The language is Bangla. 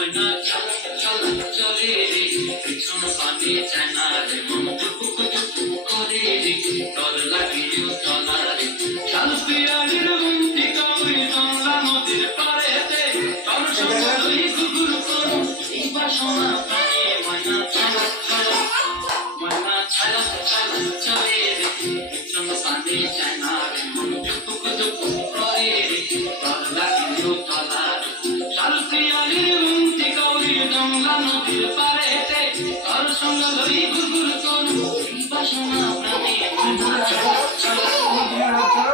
ময়না চলা চলা চলে রে পিছন পানে চায়না রে মন টুকুক টুকুক করে রে ডর লাগিও চলা রে শাল পিয়ালির বন্দিকা ওই গঙ্গা নদীর পাড়েতে তোর সঙ্গে লই গুগুর করু এই বাসনা প্রাণে ময়না চলা চলা ময়না চলা চলা চলে রে পিছন পানে চায়না রে মন টুকুক টুকুক করে রে ডর লাগিও চলা রে শাল পিয়ালির বন্দিকা ওই গঙ্গা নদীর পাড়েতে তোর সঙ্গে লই গুগুর করু এই বাসনা প্রাণে ময়না চলা চলা